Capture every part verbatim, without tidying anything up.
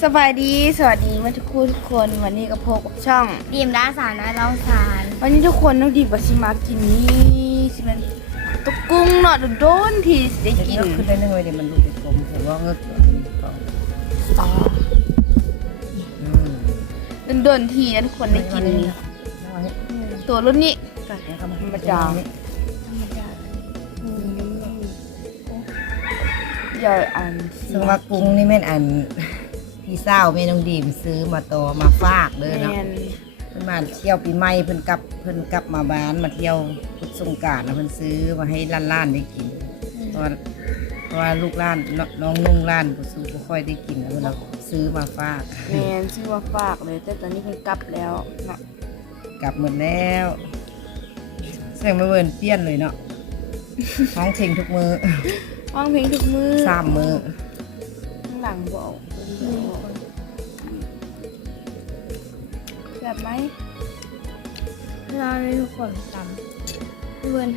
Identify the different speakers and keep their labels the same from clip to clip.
Speaker 1: สบายดีสวัสดีมาทุกคนทุกคนวันนี้ก็พบกับช่อง
Speaker 2: ดีมด้าสารน้อยเราสาร
Speaker 1: วันนี้ทุกคนน้องดีบัชิมากินนี่สิมันตุกกุ้งเนาะโดนๆทีสิได้กิน
Speaker 3: ขึ้นได้นึงไว้เดี๋ยวมันรู้เป็นกลมผมว่าเงือกก็
Speaker 1: ต่อ
Speaker 3: อืม
Speaker 1: โดนๆทีนะทุกคนได้กินตัวรุ่นนี้
Speaker 3: กัดเนี่ยเขามา
Speaker 1: ธรรมดา
Speaker 2: ธรรมดา
Speaker 1: อย่าอ่าน
Speaker 3: ซึ่งว่ากุ้งนี่แม่นอันพี่สาวแม่น้องดีมซื้อมาต่อมาฝากเด้อ
Speaker 1: แม
Speaker 3: เนาะ
Speaker 1: น
Speaker 3: เพิ่นมาเที่ยวปีใหม่เพิ่นกลับเพิ่นกลับมาบ้านมาเที่ยวพุธสงกรานต์นะเพิ่นซื้อมาให้ล้านๆได้กินเพราะว่าเพราะว่าลูกล้านน้องนุ่งล้านบ่สู้บ่ค่อยได้กินแล้วเพิ่นเอาซื้อมาฝาก
Speaker 1: แมนชื่อว่าฝากเลยแต่ตอนนี้เพิ่งกลับแล้วเนาะ
Speaker 3: กลับหมดแล้วแสดงว่าเวิร์นเปี้ยนเลยเนาะ ท้องเพลงทุกมือ
Speaker 1: ฟังเพลงทุกมือ
Speaker 3: สามมือ
Speaker 1: ข้างหลังบอกแบบไหม
Speaker 2: เราในทุกคนทำเพื่อนท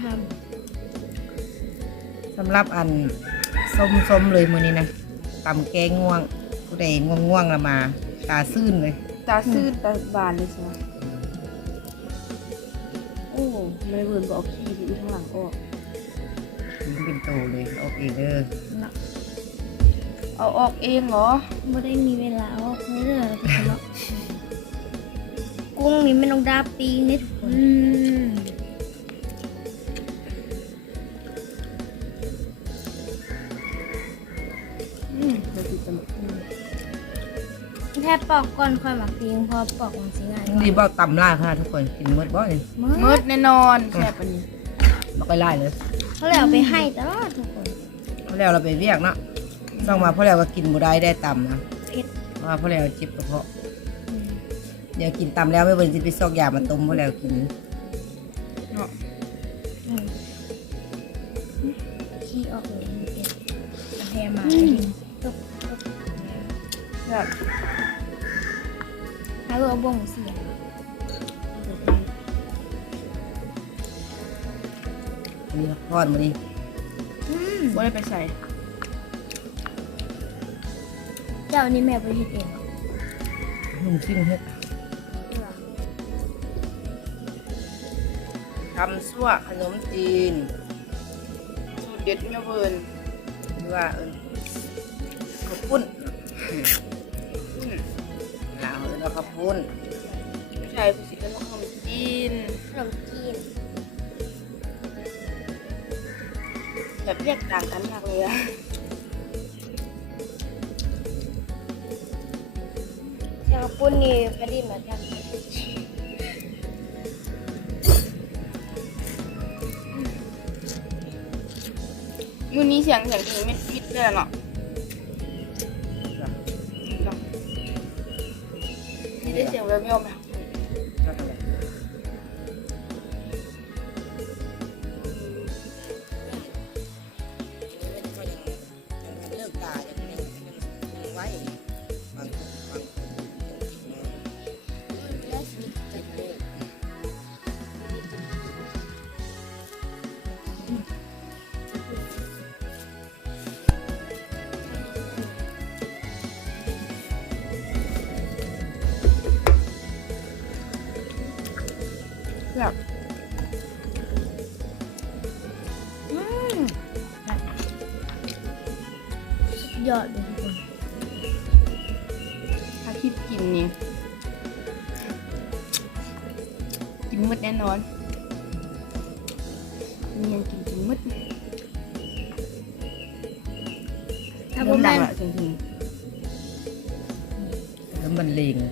Speaker 3: สำหรับอันส้มๆเลยมือนี้นะตำแกงง่วงผู้ใดง่วงๆละมาตาซื่นเลย
Speaker 1: ตาซื่นตาบานเลยใช่ไหมโอ้ไม่เวิร์นบอกขี้ที่ข้างหลังออก
Speaker 3: มันเป็นโตเลยโอเคเด้อ
Speaker 2: ำเนาะ
Speaker 1: เอาออกเองเหรอ
Speaker 2: ไม่ได้มีเวลาว่าไม่เรื่องอะไรกันเนาะกุ้งนี่ไม่ต้องดาปีนี่ทุกคน
Speaker 1: อืมอืมเดี๋ยวติดจมูกอืม
Speaker 2: แค่ปอกก่อนค่อยมาปีงพอปอกมันสิง่ายกว่า
Speaker 3: ดีบ่ตำล่าค่ะทุกคนกินมืดบ่นี่
Speaker 1: มืดแน่นอนแค่ปานนี้
Speaker 3: บ่ไปไล่เลย
Speaker 2: เขาเลยเอาไปให้ตลอดทุกคน
Speaker 3: เพราะแล้วเราไปเวียกเนาะต้องมาเพราะแล้วก็กินบ่ได้ได้ตำนะ
Speaker 2: เผ็ด
Speaker 3: เพราะว่าเพราะแล้วเจ็บกระเพาะ
Speaker 2: อืม
Speaker 3: เดี๋ยวกินตำแล้วไม่เบิ่นสิไปซอกยามาต้มเพราะแล้วกิน
Speaker 1: เนาะ
Speaker 2: อืมขี้ออกเลยมันเผ็ดแพรมาตกตก
Speaker 1: แบบ
Speaker 2: แล้วก็เอาบ่งเสีย
Speaker 3: อันนี้ทอดมื้อนี้
Speaker 2: อืม
Speaker 1: ว่าได้ไปใส่
Speaker 2: เจ้านี่แม่ไปเฮ็ดเองเหรอ
Speaker 3: นุ่มซิ่งเฮ็ดทำซั่วขนมจีน
Speaker 1: สูตรเด็ดเนี่ยเวิร์น
Speaker 3: หรือว่าเอิ้นข้าวปุ้น
Speaker 1: อืม
Speaker 3: ลาวเอิ้นว่าข้าวปุ้น
Speaker 1: ใช่ผู้สิเป็นขนมจีน
Speaker 2: ขนมจีน
Speaker 1: แบบเรียกต่างกันมากเลยอะ
Speaker 2: ชาปุ้นนี่พอดีเหมือนกัน
Speaker 1: มือนี้เสียงเสียงถึงเม็ดมิดเลยเนาะเนาะนี่ได้เสียงแววๆไหม
Speaker 3: เลิกตาอย่างนี้ยังไว้บางบาง
Speaker 1: แบบ
Speaker 2: อืมสุดยอดเลยทุกคน
Speaker 1: ถ้าคิดกินนี่กินมืดแน่นอนมียังกินกินมืด
Speaker 2: ถ้า
Speaker 1: เริ่
Speaker 2: ผม
Speaker 1: มดั
Speaker 2: แม่
Speaker 1: ง
Speaker 2: น
Speaker 1: ละจริง
Speaker 3: แล้วมันเลง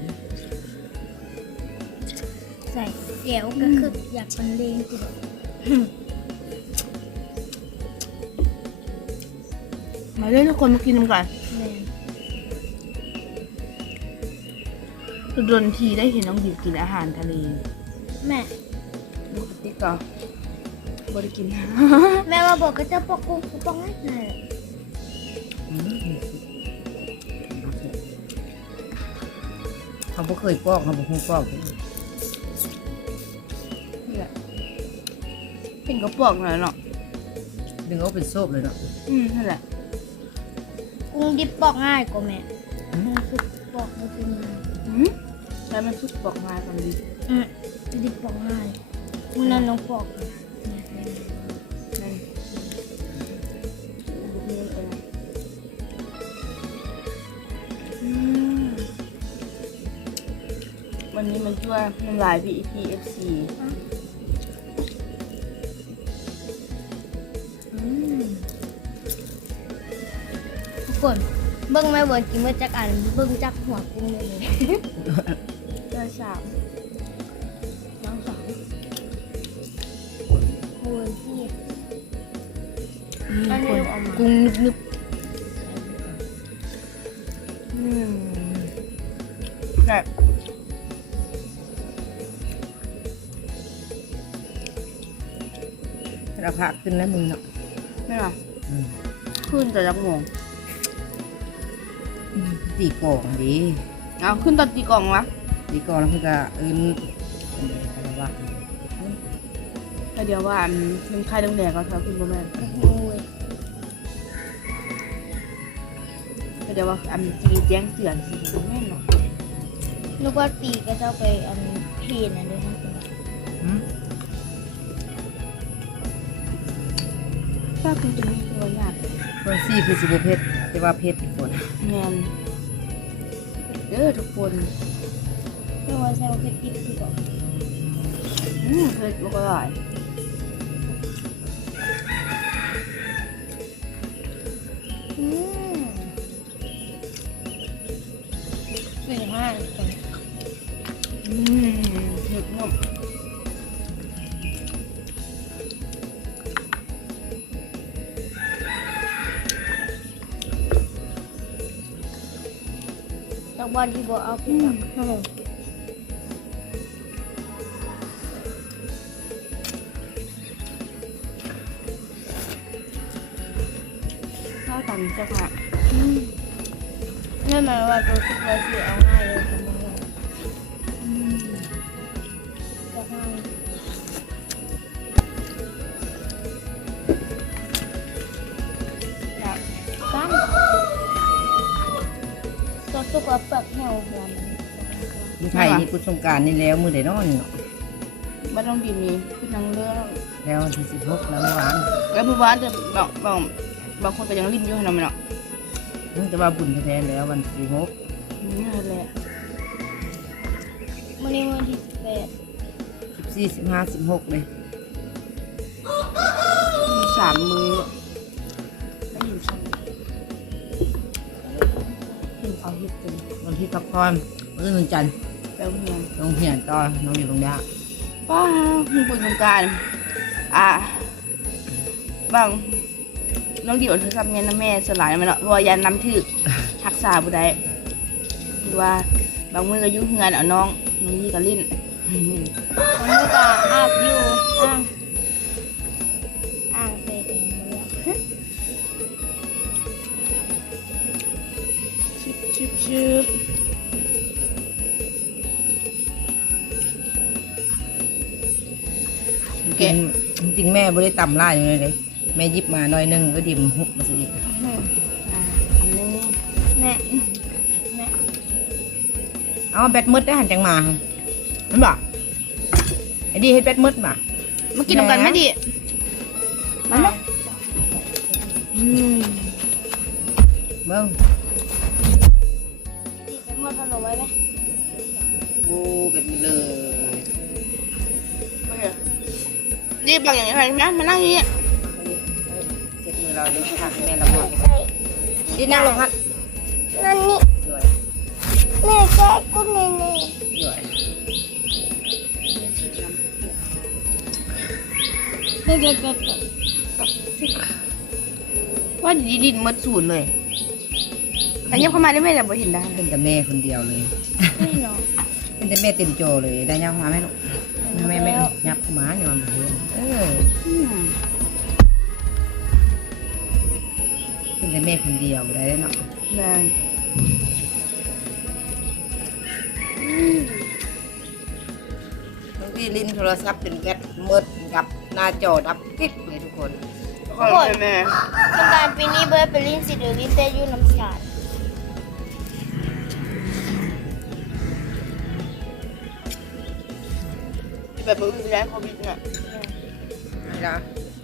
Speaker 2: ใส่เดี๋ยวก็คืออยากเป็นเลงสิ
Speaker 1: ๆมาเล่นทุกคนมากินกันก่อน
Speaker 2: แม่น
Speaker 1: โดนทีได้เห็นน้องดิวกินอาหารทะเล
Speaker 2: แม่
Speaker 1: ปกติก็บริกิน
Speaker 2: แม่มาบอกก็จะปอกกุ้งปอกง่ายง่าย
Speaker 3: เขาบ่เคยปอกเขาบ่คงปอก
Speaker 1: นี่แหละเป็นกระป๋องเลยเนาะ
Speaker 3: ดึงเอาเป็นโซบเลยเนาะ
Speaker 1: อืมนั่นแหละ
Speaker 2: กุ้งดิบปอกง่ายกว่าแม่
Speaker 1: อ
Speaker 2: ฝึกปอกมาเป็น
Speaker 1: หืมใช้มันฝึกปอกงานก่อนดี
Speaker 2: อืมดิบปอกง่ายมันนั่นน้องปอก
Speaker 1: นั่นลูกนี้เองอืมวันนี้มันช่วยน้ำลาย พี อี พี เอฟ ซี
Speaker 2: อืมทุกคนเบิ้งแม่เบิร์นกินเมื่อจักอันเบิ้งจักหัวกุ้งเลยเลย
Speaker 1: เจ้าสาว
Speaker 2: น้องสาวโคนที่ อันนี้เอามา
Speaker 3: กุ้งนึบ
Speaker 1: อืมแบบ
Speaker 3: ๆราคาขึ้นแล้วมึงเนาะ
Speaker 1: ไม่หรอ
Speaker 3: อืม
Speaker 1: ขึ้นแต่ละงง
Speaker 3: ตีกล่องดี
Speaker 1: เอาขึ้นตอนตีกล่องวะ
Speaker 3: ตีกล่องแล้วเพิ่นก็อื่นเป็นอะไรวะ
Speaker 1: แต่เดี๋ยวว่าอันเป็นไข่แดงๆก็เท่าขึ้นประมาณ
Speaker 2: โอ้ย
Speaker 1: แต่เดี๋ยวว่าอันจีแจ้งเตือนสิแม่นเนาะ
Speaker 2: นึกว่าตีก็จะเอาไปอันเพนอันนี้ทั้งตัว
Speaker 3: หืม
Speaker 1: ถ้าคุณจะมีตัวยาก
Speaker 3: เบอร์ซี่คือสิบเพชรแต่ว่าเพชรฝน
Speaker 1: แมนเด้อทุกคน
Speaker 2: เรียกว่าใช้ว่าเพชรดิบคือบอก
Speaker 1: อืมเผ็ดบ่ก็อร่อย
Speaker 2: อืมสี่ห้าคน
Speaker 1: อืมเผ็ดเนาะ
Speaker 2: จากวันที่บอกเอาไปตักขนม
Speaker 1: ข้าวตันจะค่ะ
Speaker 2: นั่นหมายว่าตัวซุปเปอร์ซีเอาง่ายเลยทำง่ายจะง่าย
Speaker 1: อยาก
Speaker 2: ซ้ำตัวซุปเปอร์เปลือกแห้วหัวมัน
Speaker 3: มือไทยนี่พุทธสงกรารนี่แล้วมือไดนอนเนาะ
Speaker 1: บ้านน้องดินนี่คือนังเรื่อง
Speaker 3: แล้ววันที่สิบหกแล้วเมื่อวาน
Speaker 1: แล้วเมื่อวานจะบอกบอกบางคนก็ยังลิ้นอยู่ให้เราไม่เนาะ
Speaker 3: มันจะว่าบุญแท้ๆแล้ววันที่สิบหก
Speaker 1: อืมนั่นแหละ
Speaker 2: วันนี้วันที่สิบแปด
Speaker 3: สิบสี่สิบห้าสิบหกเลย
Speaker 1: มีสามมือไม่อยู่สามเห็นเขาเห็ดเลย
Speaker 3: วันที่พักผ่อนมื้อวันจันทร์
Speaker 1: แปลวเฮียง
Speaker 3: โรงเรียนต่อน้องอยู่โรงเรียน
Speaker 1: ป้ามีบุญสงกรารอ่ะบางน้องดิวเธอทำเงี้ยนะแม่สลายมันเนาะเพราะว่ายันน้ำถึกรักษาบุได้หรือว่าบางมือก็อยุ่งเงินเอาน้องน้องยี่ก็ลิ้น
Speaker 2: วันนี้ก็อาบอยู่อ่างอ่างเตะกันเลย
Speaker 1: ชิบชิบชิบ
Speaker 3: จริงๆจริงๆแม่บ่ได้ต่ำล่าอยู่เลยเด้แม่หยิบมาหน่อยหนึงก็ดิ่มฮุบมาซะอีก
Speaker 1: อ่ะอันนี้
Speaker 2: แม่แม่
Speaker 3: เอาแบตมืดได้หันจังมาหั่นมันบอกไอ้ดีเฮ็ดแบตมืดมา
Speaker 1: มากินน้ำกันไหมดิมาไหมอืม
Speaker 3: เบิ่ง
Speaker 2: ตีเป็นหมดขนมไว้ไหม
Speaker 3: โอ้เป็นเลย
Speaker 1: มาเถอะนี่บางอย่างไรนะมานั่งอย่างนี้
Speaker 3: เสร็จมือเราเดี๋ยวค่ะให้แม่ละหมดดีนั่งลงครับ
Speaker 2: นั่นนี่
Speaker 3: สวย
Speaker 2: แม่แก้กุ้งนี่นี่
Speaker 3: สวย
Speaker 2: เด็กเด็กเด็ก
Speaker 1: ว่าดีดินหมดศูนย์เลยแต่ยังเข้ามาได้ไหมแต่บ่เห็นได้
Speaker 3: เป็นแต่แม่คนเดียวเลย
Speaker 2: ไม่เนาะ
Speaker 3: เป็นแต่แม่เต็มโจเลยได้ยังมาไหมลูกแม่แม่ยับหมาอย่ามาเพื่อนเออ
Speaker 1: อืม
Speaker 3: เป็นแต่แม่คนเดียวได้เนาะ
Speaker 1: ได้
Speaker 3: บางทีลิ้นโทรศัพท์เป็นแบตมืดกับหน้าจอดับกิ๊กเลยทุกคน
Speaker 1: ขอบคุณแม่
Speaker 2: สงกรารปีนี้เบิร์ดเป็นลิ้นสีหรือลิ้นเต้ยุ่น้ำชา
Speaker 1: อแบบมืออื่นแล้วโควิดเนี่ย
Speaker 3: นี่ละ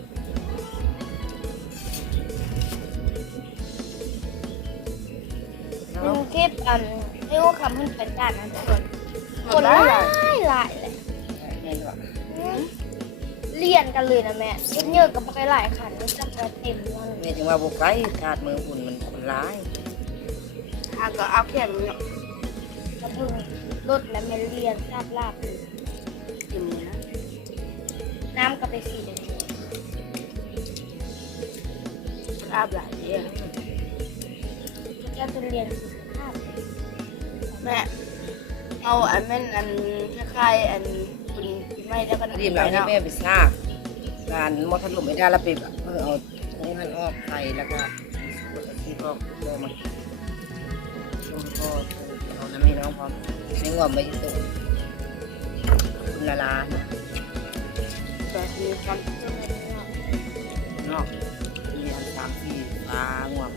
Speaker 2: มันคลิปอันเรียกว่าคำมันเป็นการนะทุกคน
Speaker 1: หม
Speaker 2: ค
Speaker 1: ด
Speaker 2: น
Speaker 1: ได้
Speaker 2: หลา
Speaker 1: เลย
Speaker 2: ยหลายเลย
Speaker 3: นี่ละ
Speaker 2: เรียนกันเลยนะแม่เยอะๆกับไปหลายขันมันจะมาเต็มวัน
Speaker 3: นี่ถึงว่าบุกไก่ขาดมือหุ่นมันคนร้าย
Speaker 1: ทางก็เอาแค่นี้เนาะ
Speaker 2: กระเพิ่งรถและแม่เรียนทราบลาบเลย
Speaker 1: กินเลยนะ
Speaker 2: น้ำกับไปสีแดง
Speaker 1: อาบหลายเดือน
Speaker 2: ๆก็จะเรียนสุขภาพ
Speaker 1: แม่เอาอันแม่นอันคล้ายๆอันคุณไม่ได้ก็
Speaker 3: รีบเราให้
Speaker 1: เนาะ
Speaker 3: แม่ไปซากการมอถล่มไม่ได้แล้วไปแบบเพื่อเอาตรงนั้นออกไปแล้วก็กดที่ก็โดนมันลงก็เอาน้ำให้น้องพร้อมให้งวมไปที่ตัวคุณละลา
Speaker 1: แต่คือความ
Speaker 3: เนาะเรียนสามสี่ฟ้างวม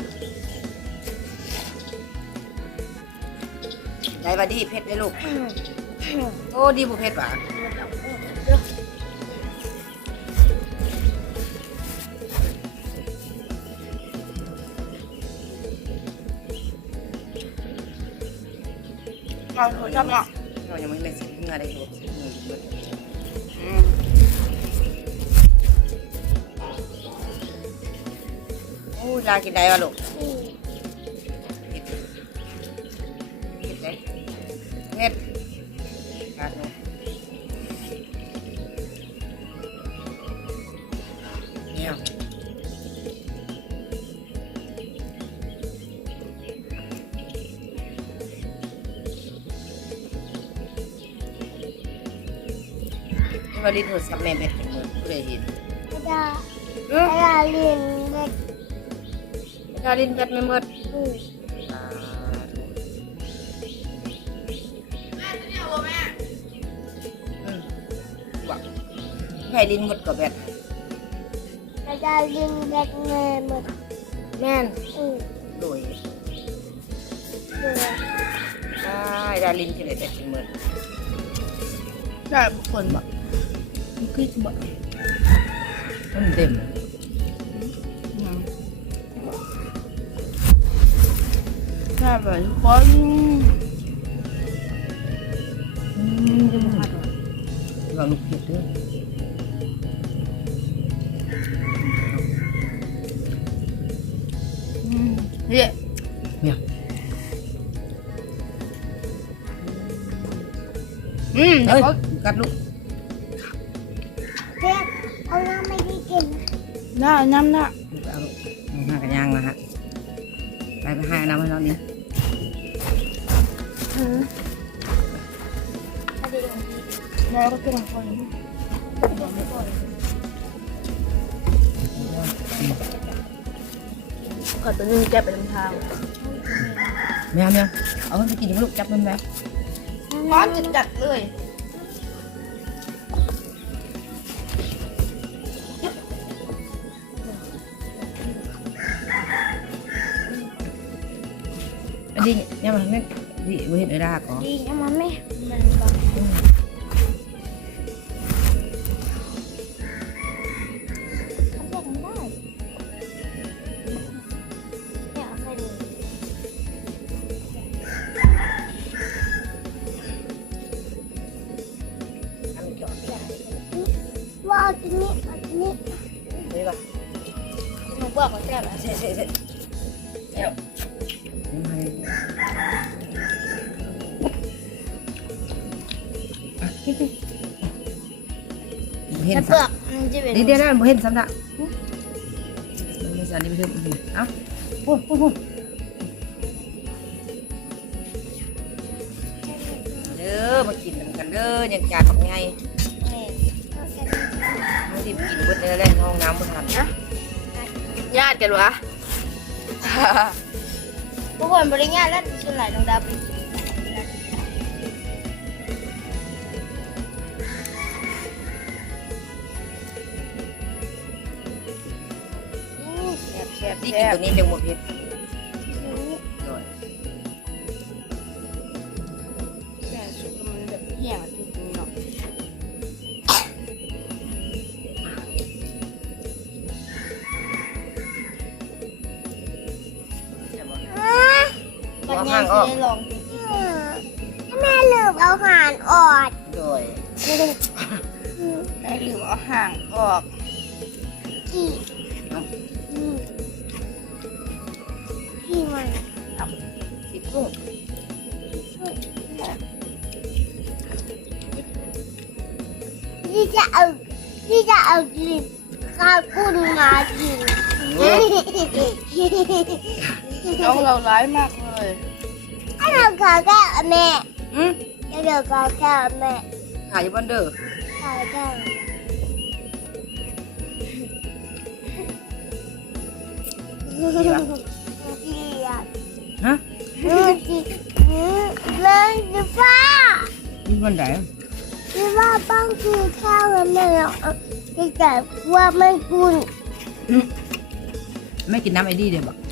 Speaker 3: ได้บาดีเพชรได้ลูกโอ้ดีบุเพชรป่ะ
Speaker 1: ความชอบเนาะ
Speaker 3: เรายังไม่ได้สิเงื่อได้ลูกสิเงื่อเลย
Speaker 1: อืม
Speaker 3: โอ้ยากินได้วะลูกเห็ดเห็ดเลยเห็ดขาดลูกเนี่ย วลินโทรศัพท์แม่เบ็ดเป็นมือผู้ใดเห็น
Speaker 2: ไม่ได้
Speaker 3: เออ
Speaker 2: ไม่ได้เรียนเด็ก
Speaker 3: ดาลินเบ็ดไม่หมด
Speaker 2: อืม
Speaker 3: อ่า
Speaker 1: แม่จะเนี่ยว่าแม่
Speaker 3: อืมว่ะไผ่ลินหมดกับเบ็ด
Speaker 2: ไม่ได้เรียนเด็กแม่หมด
Speaker 3: แม่น
Speaker 2: อืม
Speaker 3: โดย
Speaker 2: เดือ
Speaker 3: ได้ดาลินที่ไหนเบ็ดเป็นหมด
Speaker 1: ได้คนบอกคือบอก
Speaker 3: มันเต็ม
Speaker 1: ใช่แบบทุกคน
Speaker 3: อืมจะมาหัดวะลองลูกเผ็ดด้วย
Speaker 1: อืมเฮ้ย
Speaker 3: เนี่ย
Speaker 1: อืมเดี๋
Speaker 3: เฮ้
Speaker 1: ย
Speaker 3: ยว
Speaker 1: เขา
Speaker 3: กัดลูก
Speaker 2: เด็กเอาน้ำไม่ได้กิน
Speaker 1: หน้าน้ำหน้า
Speaker 3: เอาลูกเอาห้ากันย่างนะฮะไปไปให้น้ำให้น้องนี้
Speaker 1: อืม
Speaker 2: ถ้าเด็ก
Speaker 1: แล้วก็เป็นคนขอตัวนึงแกไปลำทาง
Speaker 3: แมวแมวเอามันไปกินลูกจับมันไหม
Speaker 1: ร้อนจัดๆเลย
Speaker 3: อันนี้เนี่ยมันเนี่ยดิเวทเอด้าก่อน
Speaker 2: ดีเอามาแม่มันก็เขาเด็กได้เนี่ยเอาใส่ดู
Speaker 3: อันนี้ก่อน
Speaker 2: ว่าเอาทีนี้เอาทีนี้
Speaker 3: นี่ป่ะ
Speaker 2: หนูบอกว่าแซ่บอ่ะ
Speaker 3: เสร็จเสร็จเสร็จเดี๋ยวนี่มาเลยเห็น
Speaker 2: แต่
Speaker 3: สั
Speaker 2: เปลือกมันจะเป็น
Speaker 3: เดี๋ยวเดี๋ยวเห็นสันละไม่ใช่อันนี้ไม่ใช่เอ้าพูดพูดพูดเด้อมากินกันเด้อยังจานของไง
Speaker 2: นี่
Speaker 3: ไม่ได้กินบนเนื้อเล่นห้องน้ำบนทันนะ
Speaker 1: ญาติกันวะ
Speaker 2: ทุกคนบริงานแล้วส่วนไหนน้องดาวไปกินแซ่บแซ่บ
Speaker 3: นี่
Speaker 2: แซ่
Speaker 3: กิน
Speaker 2: บ
Speaker 3: ตัวนี้จังหมดเผ็ดหน่อย
Speaker 1: แต่สุดมันแบบแห้งอ่ะจริงๆเนาะ
Speaker 3: เอาห่างออก
Speaker 2: ได้ลองแม่ลืมเอาหางออก
Speaker 3: โดย
Speaker 1: ได้ลืมเอาห่างออก
Speaker 2: ที่ที่มัน
Speaker 3: ที่กุ้ง
Speaker 2: ที่จะเอาที่จะเอาดินข้าวกุ้งมากิน
Speaker 1: น้องเราร้ายมากเลย
Speaker 2: ถ้าเราขอแก้แม่
Speaker 3: อืม
Speaker 2: ถ้าเราขอแก้แม่
Speaker 3: ขายอยู่บ้านเด้อ
Speaker 2: ขอแก้
Speaker 3: ดีปะ
Speaker 2: ดีอ่ะ
Speaker 3: ฮะ
Speaker 2: ดีดีเลยดีฟ้า
Speaker 3: มีวันไหน
Speaker 2: ดีว่าบ้างคือข้าวแม่เราจะแต่ว่าไม่กุน
Speaker 3: ไม่กินน้ำไอ้ดีเดี๋ยวบอก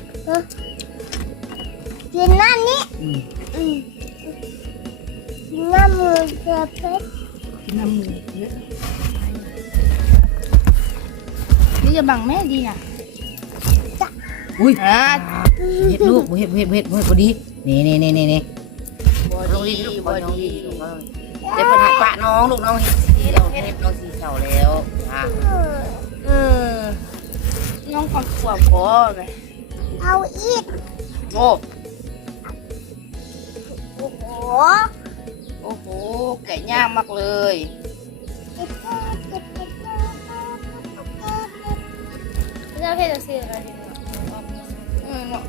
Speaker 2: กินน้ำนี้
Speaker 3: อืม
Speaker 2: อืมน้ำมือจะเพชร
Speaker 1: กินน้ำมือเยอะนี่จะบังแม่ดีนะ
Speaker 3: อุ้ย
Speaker 1: อ่า
Speaker 3: เห็ดลูกบ่เห็ดบ่เห็ดบ่เห็ดบ่เห็ดพอดีนี่นี่นี่นี่นี่
Speaker 1: บอ
Speaker 3: น้อง
Speaker 1: ดี
Speaker 3: ดีลูก
Speaker 1: บอ
Speaker 3: น้อง
Speaker 1: ดี
Speaker 3: ดีลูกน้องเดี๋ยวเพิ่นให้ปะน้องลูกน้องเฮ็ดสีแล้วเฮ็ดน้องสีเสาแล้วอ่ะเออ
Speaker 1: น้องความขวบพอไหม
Speaker 2: เอาอีก
Speaker 1: โอ้
Speaker 2: โอ้โห
Speaker 1: โอ้โหไก่ย่างมากเลย
Speaker 2: เราเพชรซื้ออะไรดี
Speaker 1: เออเนาะ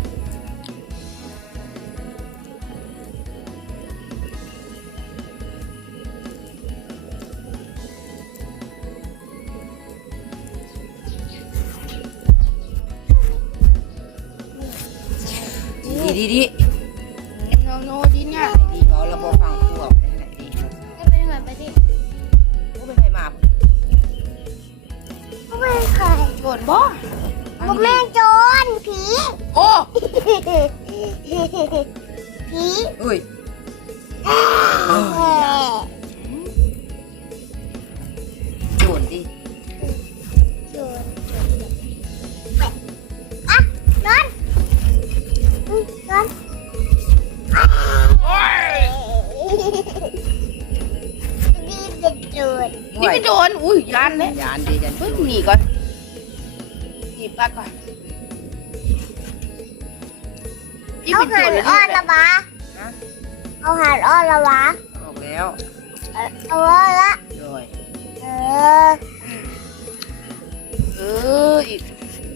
Speaker 3: ดีดีดี
Speaker 1: โนโนดีเนี่ย
Speaker 3: ดีเขาเราบ่ฟังพวกนี่แหละดี
Speaker 2: ก็เป็นเหมือนไปที่
Speaker 3: บ่เป็นไผมา
Speaker 2: ก็ไม่เคย
Speaker 1: โกรธบ่
Speaker 2: ก็แม่โจรผี
Speaker 1: โอ้
Speaker 2: ผี
Speaker 3: อุ้ย โจรดิ
Speaker 2: โจรอ่ะนอนนอน นี่เป็นโจร
Speaker 1: นี่ไม่โดนอุ้ยยานเลย
Speaker 3: ยานดีจัน
Speaker 1: เฮ้ยหนีก่อนหนีปลาก่อนนี่
Speaker 2: เอา
Speaker 1: เป็นโจ
Speaker 2: หั
Speaker 1: ร
Speaker 2: น
Speaker 1: เลย
Speaker 2: อ้อนละวะ
Speaker 3: ฮะ
Speaker 2: เอาหันอ้อนละวะ
Speaker 3: ออกแล้ว
Speaker 2: เอาอ้อนละ
Speaker 3: โดย
Speaker 2: เออ
Speaker 1: เอออีก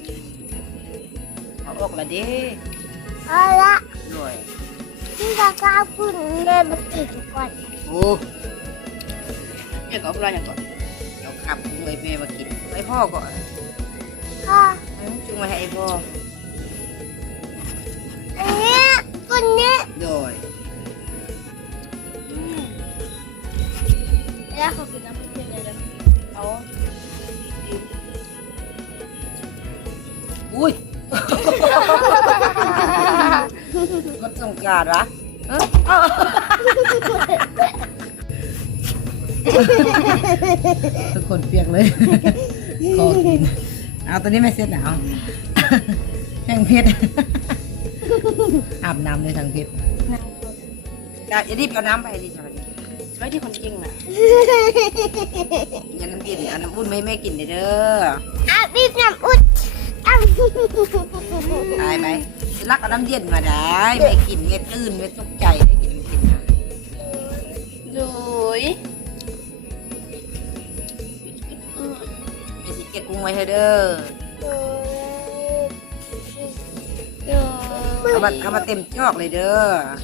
Speaker 3: เอาออกละเด้
Speaker 2: อ้อนละ
Speaker 3: โดย
Speaker 2: ที่จะก้าวขึ้นเดินมาติดก่อน
Speaker 3: โอ้
Speaker 1: เนี่ยก็เอาปลาอย่างก่อน
Speaker 3: เดี๋ยวขับจุงไอ้แม่มากินไอ้พ่อก่อน
Speaker 2: พ่อ
Speaker 3: จุงมาให้ไอ้พ่อ
Speaker 2: อันเนี้ยคนเนี้ย
Speaker 3: โดย
Speaker 2: แล้วเขากินน้ำพริกเลยเลย
Speaker 1: เอา
Speaker 3: อุ้ยก็สงกรานต์วะเอ้าทุกคนเปียกเลยขอกินเอาตัวนี้ไม่เสร็จหนาวแห้งเพชรอาบน้ำเลยทางเพชรจะจะรีบเอาน้ำไปดิจ้ะ
Speaker 1: ไว้ที่คนจริงน่ะ
Speaker 3: อย่าน้ำเย็นเอาน้ำอุ่นไม่ไม่กินเด้อ
Speaker 2: อ่ะบีบน้ำอุ่นอ่ะ
Speaker 3: ตายไหมรักเอาน้ำเย็นมาได้ไม่กินเม็ดอื่นเม็ดตกใจได้กินกินนะ
Speaker 1: ดุย
Speaker 3: ไปสิเก็บกุ้งไว้ให้เด้อ เอามาเอามาเต็มจอกเลยเด้อ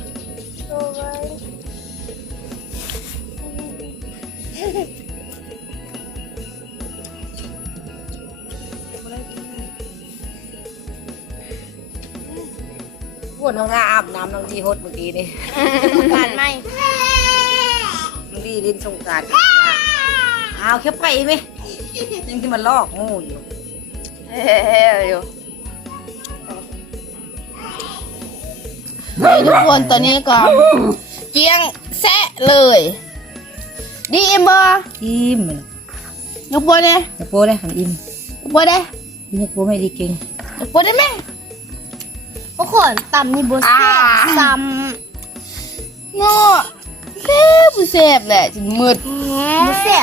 Speaker 3: พวกน้องหน้าอาบน้ำน้องดีฮดเมื่อกี้นี่
Speaker 1: การไหม
Speaker 3: น้องดีลินสงกรารเอาแค่ไปไหมยังที่มันลอกงูอยู่
Speaker 1: เฮ้ยอยู่นี่ทุกคนตอนนี้ก็เกียงแซะเลย ดีอิ่มบ่
Speaker 3: อิ่ม
Speaker 1: ยกโปได้
Speaker 3: อย่าโป้เลยหันอิ่ม
Speaker 1: ยกโปได้
Speaker 3: อย่าโป้ไม่ดีเก่ง
Speaker 1: ยกโปได้ไหม
Speaker 2: ทุกคนตำนี่บแซ่บซ้
Speaker 1: เนาะแซ่บผู้แซ่บแหละจนมืด
Speaker 2: ำบแซ่บ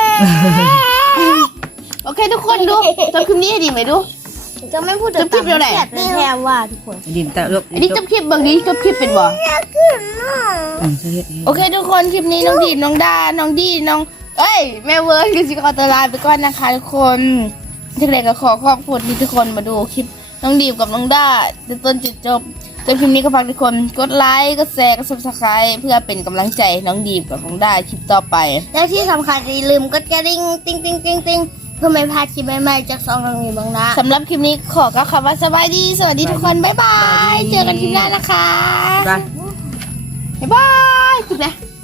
Speaker 1: โอเคทุกคนดูจบคลิปนี้ให้ดีไหมดู
Speaker 2: จะไม่พูดถึง
Speaker 1: จะคลิปเดียวแหละ
Speaker 2: แซ่บแท้ว่าทุกคน
Speaker 3: ดินตะลก
Speaker 1: อันนี้จบคลิปบางทีจบคลิปเป็นบ่
Speaker 3: อืมจะเฮ็ดให้
Speaker 1: โอเคทุกคนคลิปนี้น้องดีน้องดาน้องดีน้องเอ้ยแม่เวิร์นคือสิขอตัวลาไปก่อนนะคะทุกคนที่เด็กก็ขอขอบคุณที่ทุกคนมาดูคลิปน้องดีกับน้องดาจนต้นจุดจบจนคลิปนี้ก็ฝากทุกคนกดไลค์กดแชร์กดซับสไครต์เพื่อเป็นกำลังใจให้น้องดีกับน้องดาคลิปต่อไป
Speaker 2: แล้วที่สำคัญอย่าลืมกดกระดิ่งติ๊งติ๊งติ๊งติ๊งเพื่อไม่พลาดคลิปใหม่ๆจากซองทางนี้บ้างนะ
Speaker 1: สำหรับคลิปนี้ขอกล่าวคำว่าสบายดีสวัสดีทุกคนบ๊ายบายเจอกันคลิปหน้านะคะ
Speaker 3: ได้
Speaker 1: บ๊ายบายจุดนะ